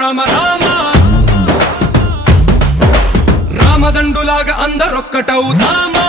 Rama Rama. రామదండులాగా అందరొక్కటవుతామా?